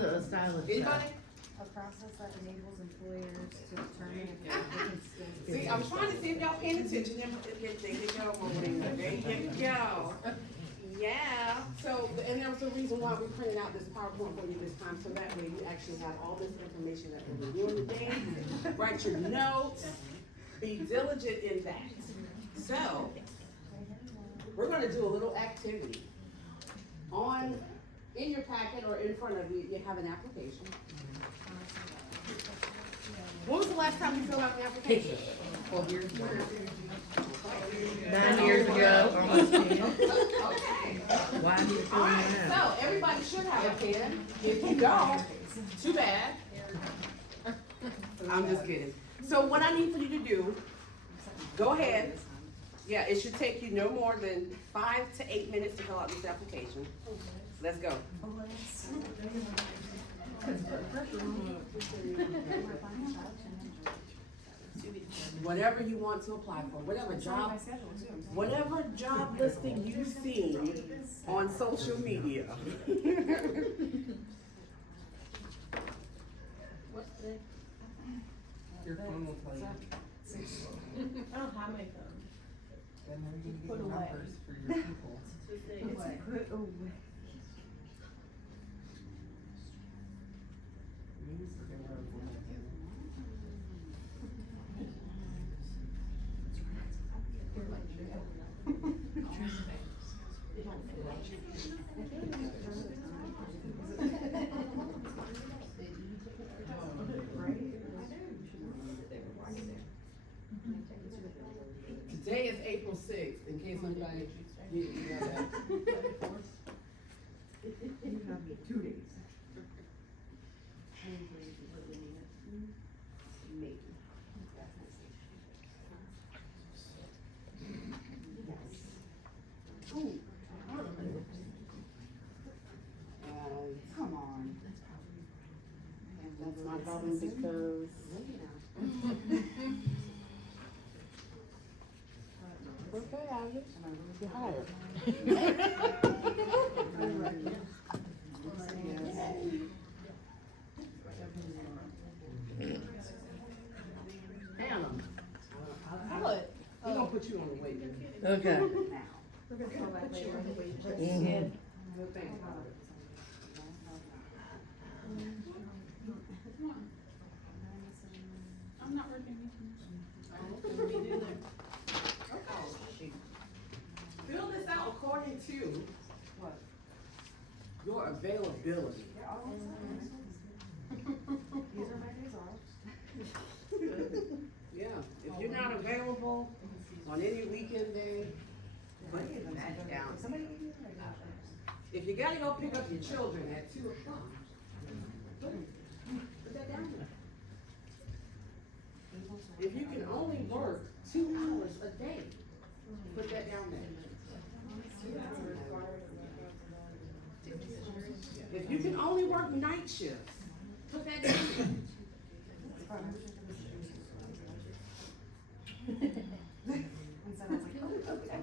the stylist Anybody? shop? A process that enables employers to determine if they're looking skills. See, I'm trying to see if y'all paying attention. There you go, Marlena. There you go. Yeah. So, and there was a reason why we printed out this PowerPoint for you this time, so that way you actually have all this information that we're reviewing today. Write your notes. Be diligent in that. So, we're gonna do a little activity. In your packet or in front of you, you have an application. When was the last time you filled out an application? 12 years ago. 9 years ago, almost 10. Okay. Why do you fill Alright, it out? so everybody should have a pen. If you don't, too bad. I'm just kidding. So what I need for you to do, go ahead. Yeah, it should take you no more than 5 to 8 minutes to fill out this application. Let's go. Whatever you want to apply for, whatever job listing you've seen on social media. Your phone will tell you. I don't have my phone. Then how are you Put gonna away. get numbers for your people? Put away. Today is April 6th, in case anybody didn't know that. You have 2 days. Maybe. Ooh, come on. That's my problem because. Okay, Alex, you're hired. Hannah, What? we're gonna put you on the wait list. Okay. We're gonna go back later. Mhm. Good thing. I'm not working. I don't think we do there. Fill this out according to What? your availability. These are my days off. Yeah, if you're not available on any weekend day, put that down. Somebody give me a right If you gotta go pick up your children at 2 o'clock, put that down there. If you can only work 2 hours a day, put that down there. If you can only work night shifts, put that down there. And so I was like, oh, okay.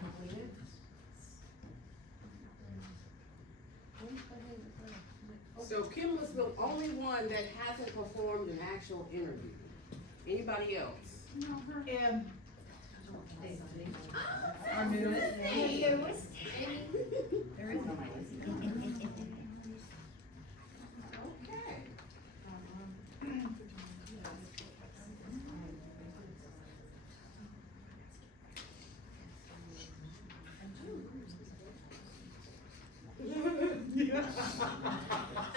Completed? So Kim was the only one that hasn't performed an actual interview. Anybody else? Our newest. There is no my list. Okay.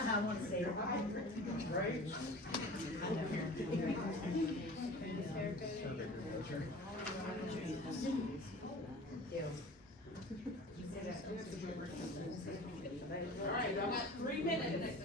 I wanna say it. Right? All right, y'all got 3 minutes.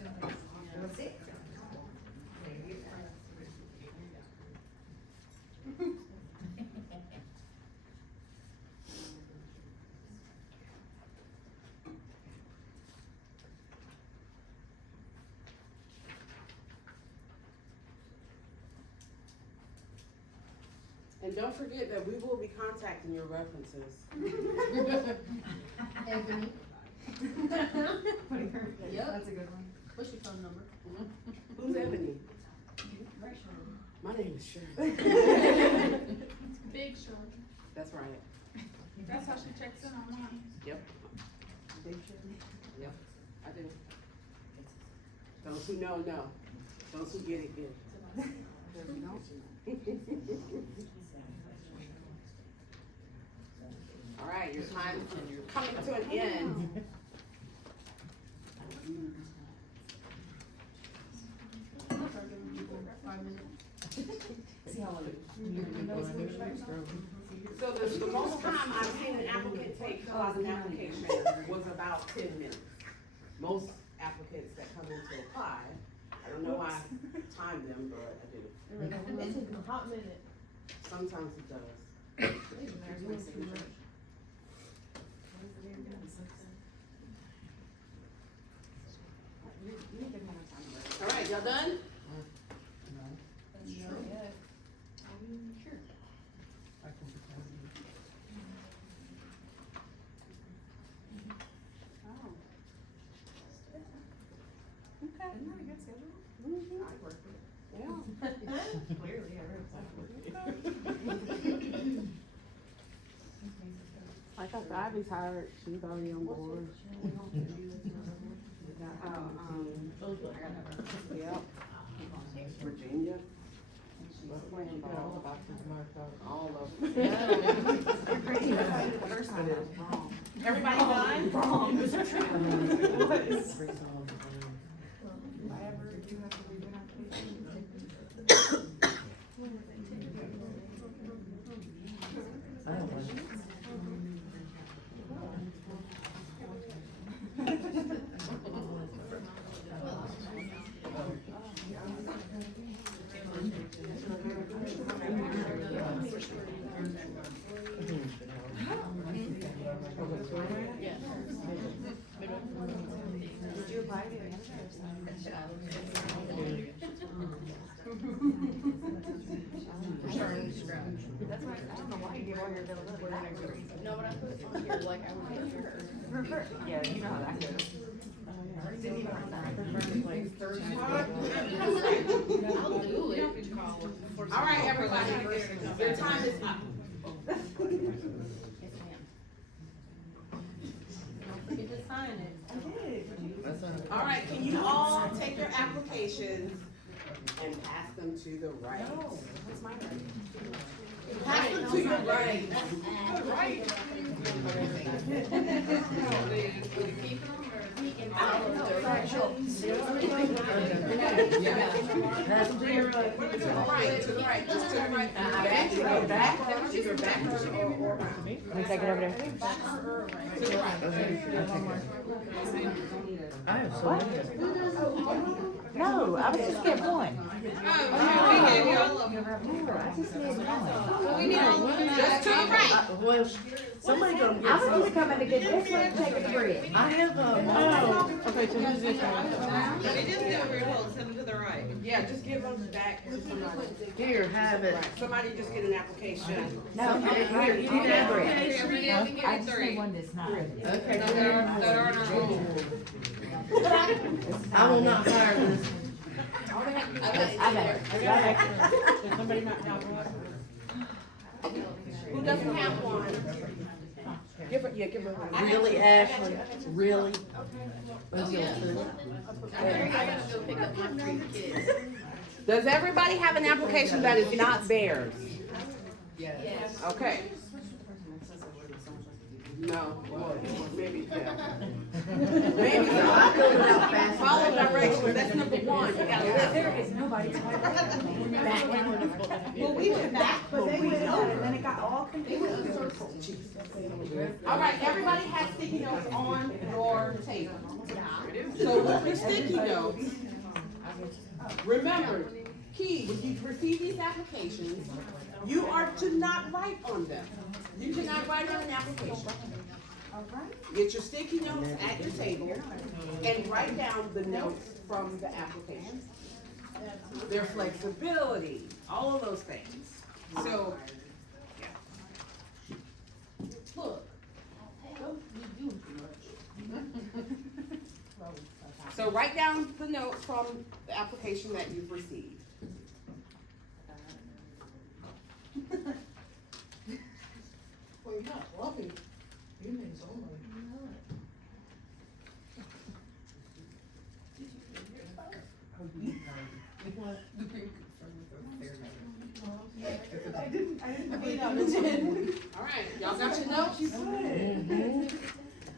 And don't forget that we will be contacting your references. Anthony. Yep. That's a good one. What's your phone number? Who's Ebony? Right, sure. My name is Shirley. Big Shirley. That's right. That's how she checks in online. Yep. Yep, I do. Those who know, know. Those who get it, get it. All right, your time coming to an end. 5 minutes. See how long So the most time I've seen an applicant take, fill out an application was about 10 minutes. Most applicants that come in to apply, I don't know why I time them, but I do. It took a hot minute. Sometimes it does. All right, y'all done? Isn't that a good schedule? I work with it. Yeah. Clearly, I wrote I thought Ivy's hired, she's already on board. Yep. Virginia. All of them. Everybody done? Wrong. It was a trick. It was. If I ever do have to leave an Did you apply to the manager That's why, I don't know why you gave all your availability. No, but I put it on here, like I would get her. Yeah, you know how that goes. Didn't even write that. I'll do it. All right, everybody, your time is up. Yes, ma'am. Don't forget to sign it. All right, can you all take your applications and pass them to the right? What's my right? Pass them to your right. Keep it on her. To the right, to the right, just to the right. Back, to your back, to your back. Let me take it over there. To the right. I have so many. No, I was just getting one. Just to the right. Well, somebody gonna get I was some. just coming to get this one and take a bread. I have okay, so who's this one? Yeah, just give them back to somebody. Here, have it. Somebody just get an application. No, Here, you need that bread. I just need one that's not. Okay, I will not hire this. I know. Does somebody not have one? Who doesn't have one? Give her, yeah, give her one. Really, Ashley? Really? Oh, yeah. I gotta go pick up my 3 kids. Does everybody have an application that is not theirs? Yes. Okay. No, well, maybe, yeah. Maybe so. I filled it out fast. Follow directions, that's number one, you gotta listen. There is nobody to Well, we went back, but then we went over, and then it got all confused. All right, everybody has sticky notes on your table. So with your sticky notes, remember, key, when you receive these applications, you are to not write on them. You cannot write on an application. Get your sticky notes at your table and write down the notes from the application. Their flexibility, all of those things. So, yeah. Look. You doing too much. So write down the notes from the application that you've received. Well, you're not loving evenings only. I didn't put All right, y'all got your notes?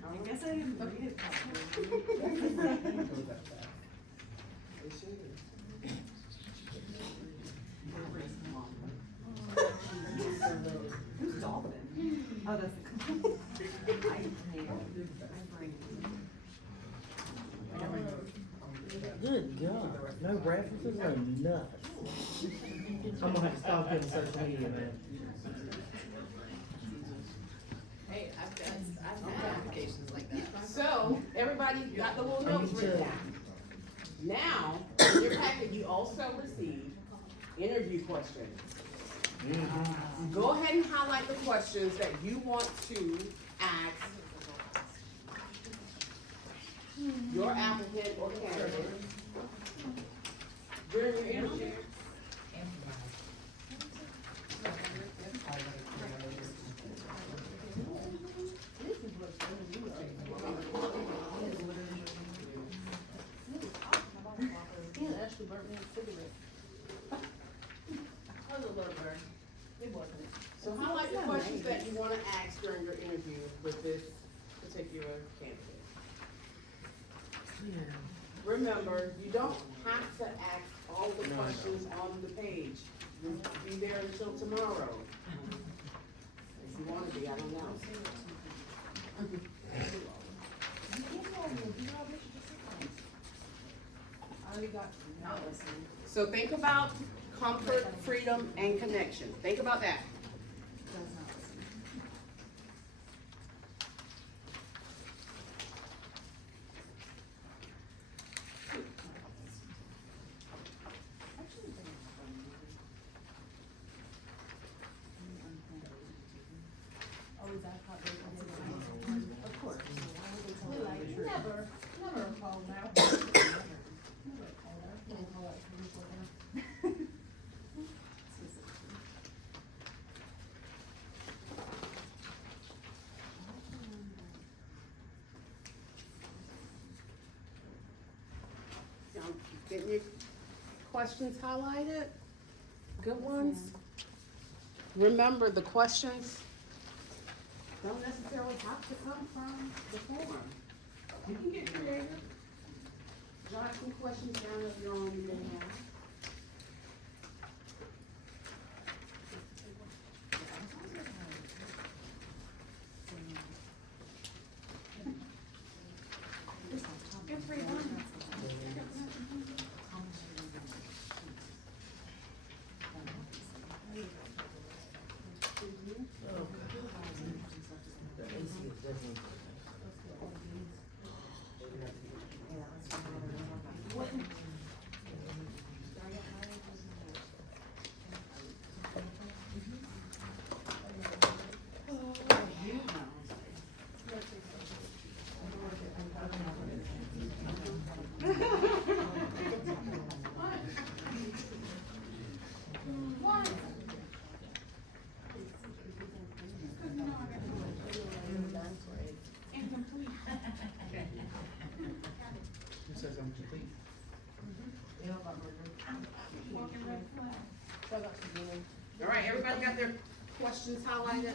I guess I didn't read it properly. Who's Dolphin? Oh, that's Good God, no references, no nothing. I'm gonna have to stop getting social media, man. Hey, I've had applications like that. So, everybody got the little notes written down. Now, in your packet, you also received interview questions. Go ahead and highlight the questions that you want to ask your applicant or candidate during your interview. So highlight the questions that you want to ask during your interview with this particular candidate. Remember, you don't have to ask all the questions on the page. You'll be there until tomorrow. If you want to be, I don't know. So think about comfort, freedom, and connection. Think about that. Of course. Now, getting your questions highlighted? Good ones? Remember, the questions don't necessarily have to come from the form. You can get creative. Jot some questions down of your own you may have. All right, everybody got their questions highlighted?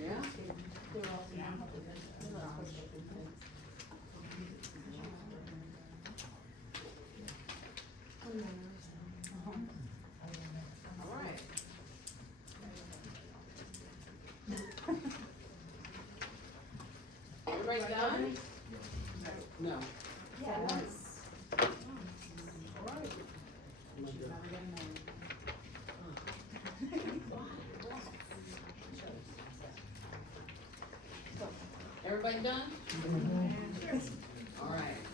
Yeah? All right. Everybody done? No. Yes. Everybody done? All right.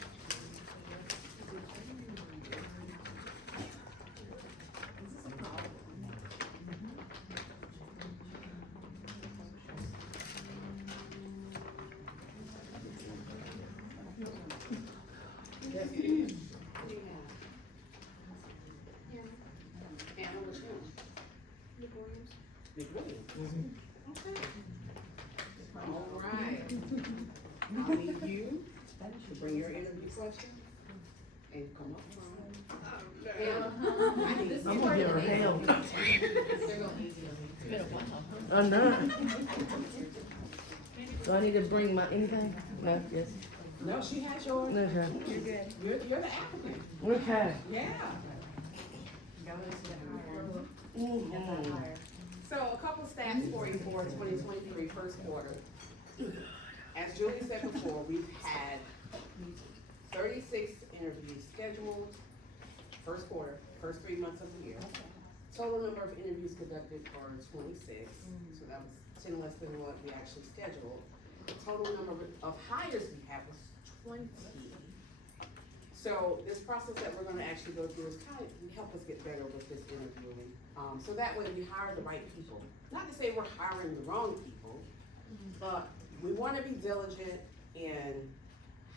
to bring your interview questions and come up front. I'm gonna give her hell. They're going easy on me. It's been a while. I'm not. Do I need to bring my anything? No, yes. No, she has yours. No, sir. You're good. You're the applicant. Okay. Yeah. Mhm. So a couple stats for you for 2023 first quarter. As Julie said before, we've had 36 interviews scheduled, first quarter, first 3 months of the year. Total number of interviews conducted are 26, so that was 10 less than what we actually scheduled. The total number of hires we had was 20. So this process that we're gonna actually go through is kind of help us get better with this interviewing. So that way we hire the right people. Not to say we're hiring the wrong people, but we wanna be diligent in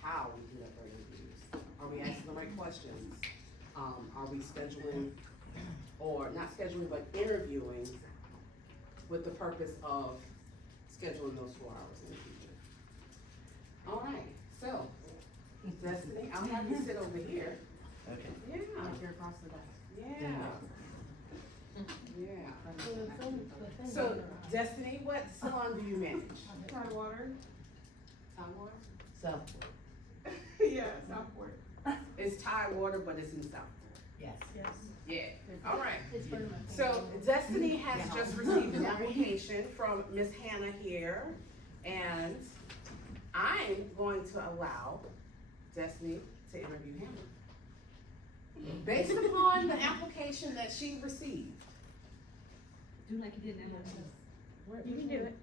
how we conduct our interviews. Are we asking the right questions? Are we scheduling, or not scheduling, but interviewing with the purpose of scheduling those 4 hours in the future? All right, so, Destiny, I'll have you sit over here. Okay. Yeah, You're across the desk. yeah. Yeah. So, Destiny, what salon do you manage? Tidewater. Tidewater? Southport. Yeah, Southport. It's Tidewater, but it's in South. Yes. Yes. Yeah, all right. It's for my. So Destiny has just received an application from Miss Hannah here, and I'm going to allow Destiny to interview Hannah. Based upon the application that she received. Do like you did in MLS. You can do it.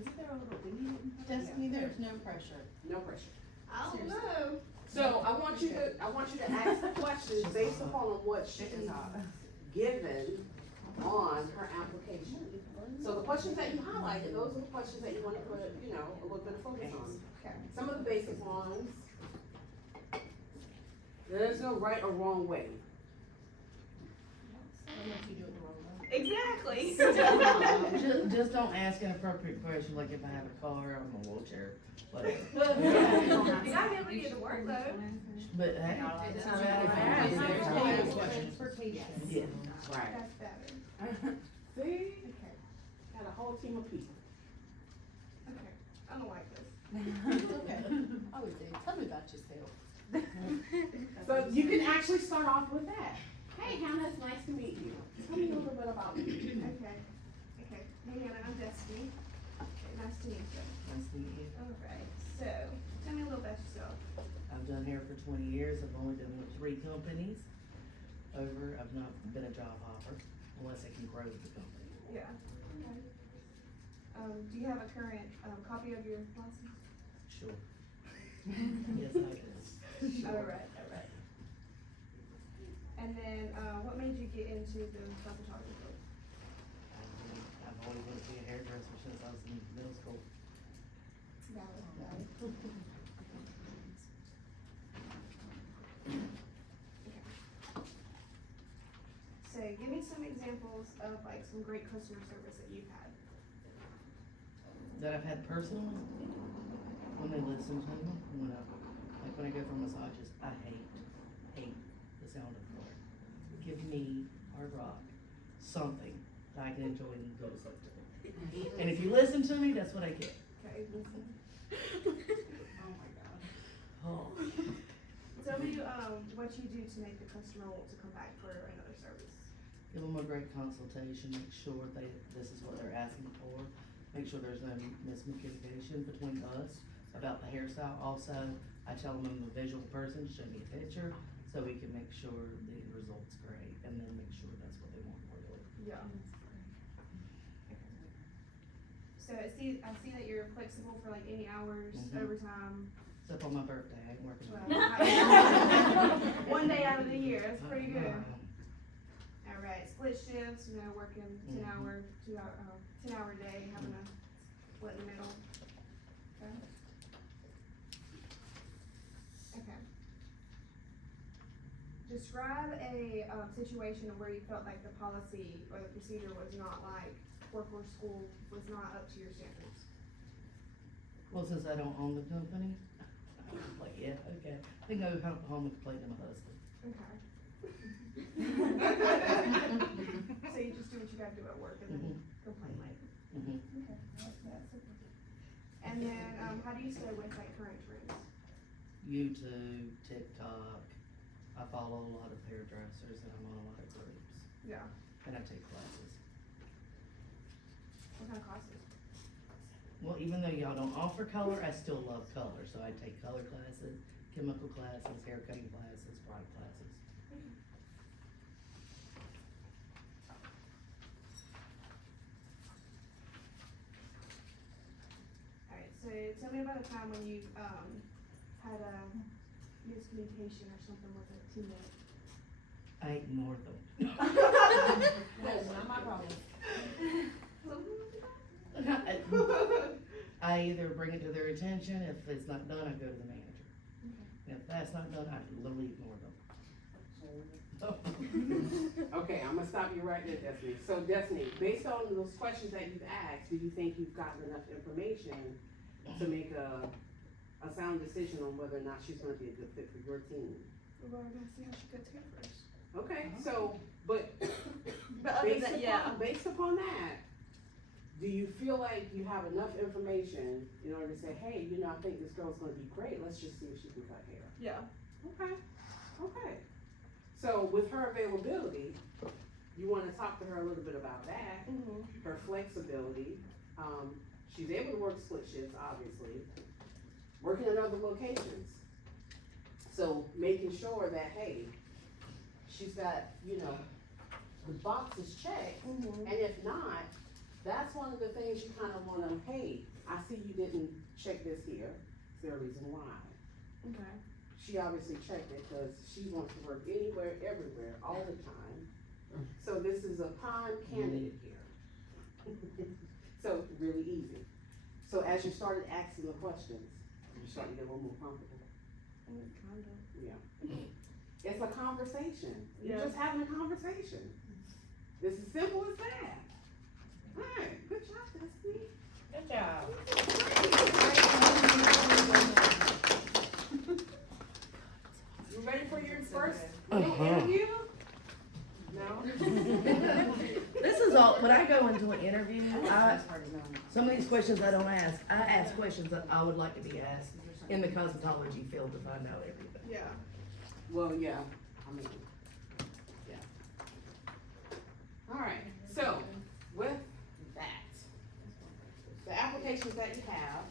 Isn't there a little thingy? Destiny, there's no pressure. No pressure. I don't know. So I want you to ask questions based upon what she's given on her application. So the questions that you highlighted, those are the questions that you want to put, a little bit of focus on. Okay. Some of the basic ones. There's no right or wrong way. Unless you do it the wrong way. Exactly. Just don't ask inappropriate questions, like if I have a car, I'm in a wheelchair, whatever. You gotta be able to get to work though. But hey. Transportation. Yeah. Right. That's better. See? Okay. Got a whole team of people. Okay. I don't like this. Okay. I would say, tell me about yourself. So you can actually start off with that. Hey Hannah, it's nice to meet you. Tell me a little bit about you. Okay. Okay. Hey Hannah, I'm Destiny. Okay, nice to meet you. Nice to meet you. Alright, so tell me a little about yourself. I've done hair for 20 years. I've only been with 3 companies. I've not been a job hopper unless I can grow the company. Yeah. Okay. Do you have a current copy of your license? Sure. Yes, I do. Alright, alright. And then, what made you get into the photography field? I've always wanted to be a hairdresser since I was in middle school. Valid, valid. So, give me some examples of like some great customer service that you've had. That I've had personally, when they listen to me, when I go for massages, I hate the sound of it. Give me hard rock, something that I can enjoy and go to sleep to. And if you listen to me, that's what I get. Okay, listen. Oh my God. Oh. Tell me, what you do to make the customer want to come back for another service. Give them a great consultation, make sure this is what they're asking for. Make sure there's no miscommunication between us about the hairstyle. Also, I tell them I'm a visual person, show me a picture, so we can make sure the result's great, and then make sure that's what they want really. Yeah. So I see that you're flexible for like any hours, Mhm. overtime. Except on my birthday, I ain't working. One day out of the year, that's pretty good. Alright, split shifts, working 10 hour, 10 hour day, having a split in the middle. Okay. Okay. Describe a, situation where you felt like the policy or the procedure was not like, workforce school was not up to your standards. Well, since I don't own the company, I'm like, yeah, okay. I think I'll come home and complain to my husband. Okay. So you just do what you gotta do at work and then complain later. Mhm. Okay, that's okay. And then, how do you stay with like current trends? YouTube, TikTok. I follow a lot of hairdressers and I'm on a lot of groups. Yeah. And I take classes. What kind of classes? Well, even though y'all don't offer color, I still love color. So I take color classes, chemical classes, hair cutting classes, product classes. Alright, so tell me about a time when you, had a miscommunication or something with a teammate. I ignore them. That's not my problem. I either bring it to their attention. If it's not done, I go to the manager. If that's not done, I literally ignore them. Okay, I'm gonna stop you right there, Destiny. So Destiny, based on those questions that you've asked, do you think you've gotten enough information to make a sound decision on whether or not she's gonna be a good fit for your team? We're gonna see how she gets here first. Okay, so, but But other than, yeah. based upon that, do you feel like you have enough information in order to say, hey, you know, I think this girl's gonna be great, let's just see if she can cut hair? Yeah. Okay, okay. So with her availability, you wanna talk to her a little bit about that, Mm-hmm. her flexibility. She's able to work split shifts, obviously, working in other locations. So making sure that, hey, she's got, you know, the boxes checked. Mm-hmm. And if not, that's one of the things you kind of wanna, hey, I see you didn't check this here, is there a reason why? Okay. She obviously checked it, cause she wants to work anywhere, everywhere, all the time. So this is a prime candidate here. So, really easy. So as you started asking the questions, you started to get a little more comfortable. Kinda. Yeah. It's a conversation. You're Yeah. just having a conversation. It's as simple as that. Alright, good job, Destiny. Good job. You ready for your first Uh-huh. interview? No? This is all, when I go into an interview, some of these questions I don't ask. I ask questions that I would like to be asked in the cosmetology field to find out everything. Yeah. Well, yeah, I mean, yeah. Alright, so, with that, the applications that you have,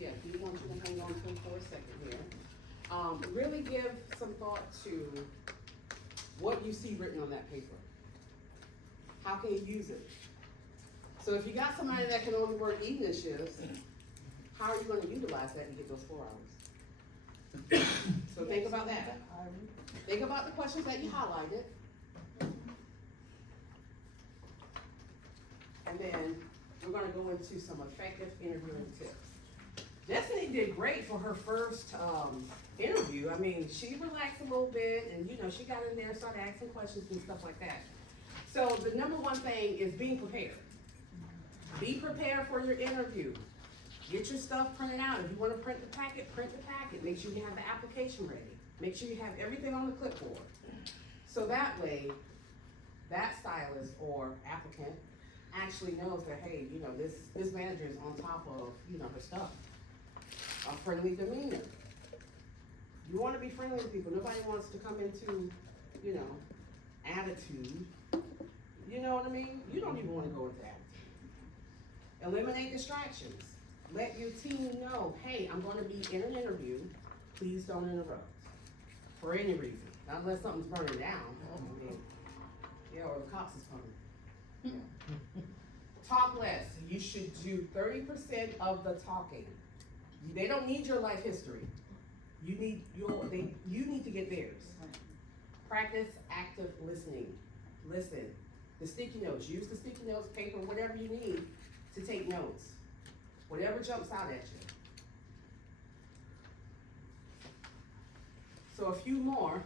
yeah, do you want you to hang on to them for a second here? Really give some thought to what you see written on that paper. How can you use it? So if you got somebody that can only work evening shifts, how are you gonna utilize that and get those 4 hours? So think about that. Think about the questions that you highlighted. And then we're gonna go into some effective interviewing tips. Destiny did great for her first, interview. I mean, she relaxed a little bit and, you know, she got in there, started asking questions and stuff like that. So the number one thing is being prepared. Be prepared for your interview. Get your stuff printed out. If you wanna print the packet, print the packet. Make sure you have the application ready. Make sure you have everything on the clipboard. So that way, that stylist or applicant actually knows that, hey, you know, this manager is on top of, you know, her stuff. A friendly demeanor. You wanna be friendly with people. Nobody wants to come into, you know, attitude. You know what I mean? You don't even wanna go into attitude. Eliminate distractions. Let your team know, hey, I'm gonna be in an interview, please don't interrupt. For any reason, not unless something's burning down. I mean, yeah, or the cops is coming. Yeah. Talk less. You should do 30% of the talking. They don't need your life history. You need you need to get theirs. Practice active listening. Listen. The sticky notes. Use the sticky notes, paper, whatever you need to take notes. Whatever jumps out at you. So a few more.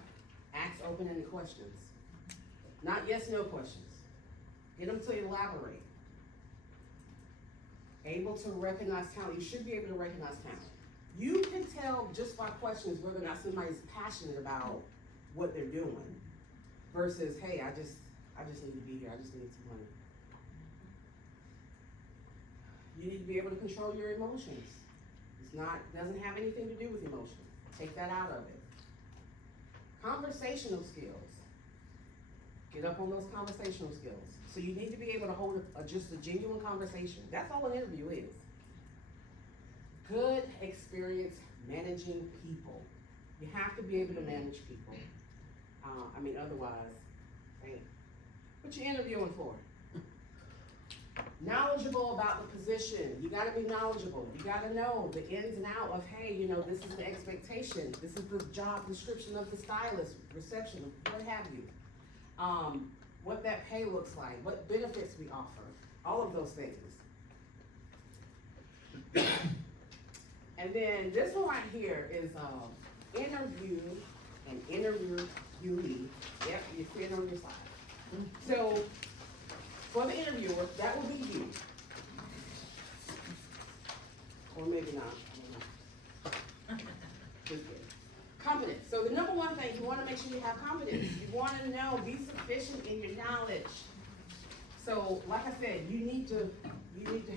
Ask open-ended questions. Not yes, no questions. Get them to elaborate. able to recognize talent. You should be able to recognize talent. You can tell just by questions whether or not somebody's passionate about what they're doing versus, hey, I just need to be here, I just need some money. You need to be able to control your emotions. Doesn't have anything to do with emotions. Take that out of it. Conversational skills. Get up on those conversational skills. So you need to be able to hold just a genuine conversation. That's all an interview is. Good experience managing people. You have to be able to manage people. Otherwise, hey, what you interviewing for? Knowledgeable about the position. You gotta be knowledgeable. You gotta know the ins and outs of, hey, this is the expectation. This is the job description of the stylist, reception, what have you. What that pay looks like, what benefits we offer, all of those things. And then this one right here is interview and interviewee. Yep, you see it on your side. So for the interviewer, that will be you. Or maybe not, I don't know. Just kidding. Competence. So the number one thing, you wanna make sure you have competence. You wanna know, be sufficient in your knowledge. So, like I said, you need to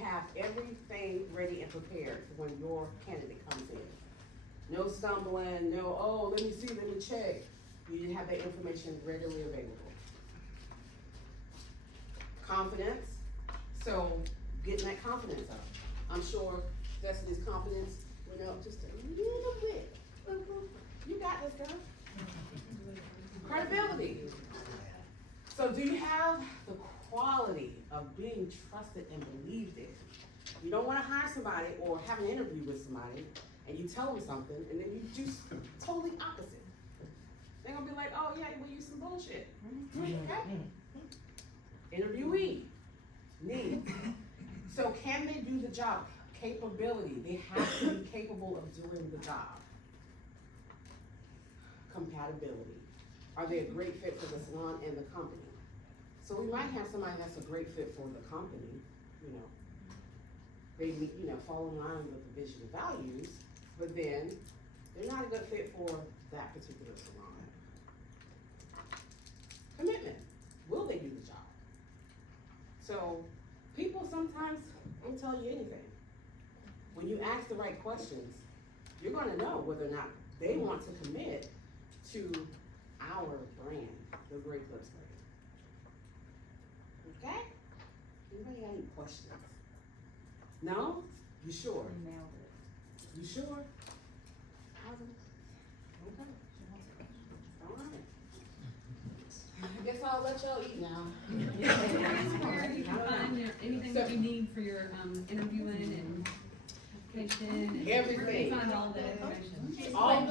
have everything ready and prepared for when your candidate comes in. No stumbling, no, oh, let me see, let me check. You need to have that information readily available. Confidence. So, getting that confidence up. I'm sure Destiny's confidence went up just a little bit. You got this, girl. Credibility. So do you have the quality of being trusted and believed in? You don't wanna hire somebody or have an interview with somebody and you tell them something and then you do totally opposite. They're gonna be like, oh yeah, well you some bullshit. Okay? Interviewee. Needs. So can they do the job? Capability. They have to be capable of doing the job. Compatibility. Are they a great fit for the salon and the company? So we might have somebody that's a great fit for the company, they fall in line with the vision and values, but then they're not a good fit for that particular salon. Commitment. Will they do the job? So people sometimes won't tell you anything. When you ask the right questions, you're gonna know whether or not they want to commit to our brand, the Great Clips brand. Okay? Anybody got any questions? No? You sure? Nailed it. You sure? Positive? Okay. All right. I guess I'll let y'all eat now. Where you can find anything that you need for your interviewing and application and where can Everything. you find all the information? All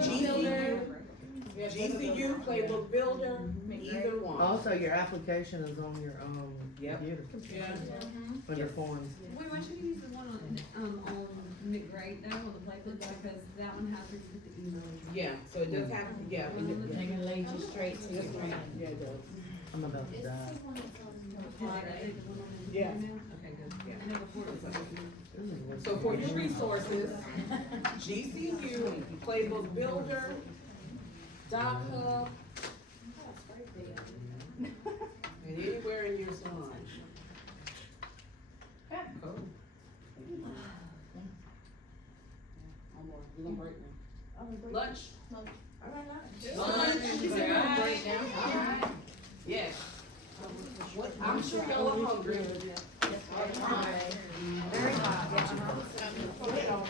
GCU, Playbook Builder, either one. Also, your application is on your, Yep. computer, Mhm. under forms. Wait, why should you use the one on McGrate, that on the playbook, because that one has to put the email address. Yeah, so it does have, yeah. They can lead you straight to your This one, brand. yeah, it does. I'm about to Is die. this the one that's on? Right, I think the one on the Yeah. email? Okay, good. Yeah. I know before it was like. So for your resources, GCU, Playbook Builder, DocHub, and anywhere in your salon. Okay, cool. One more, we're gonna break now. Lunch? Lunch. All right, lunch. Right now. Yes. I'm sure y'all are hungry.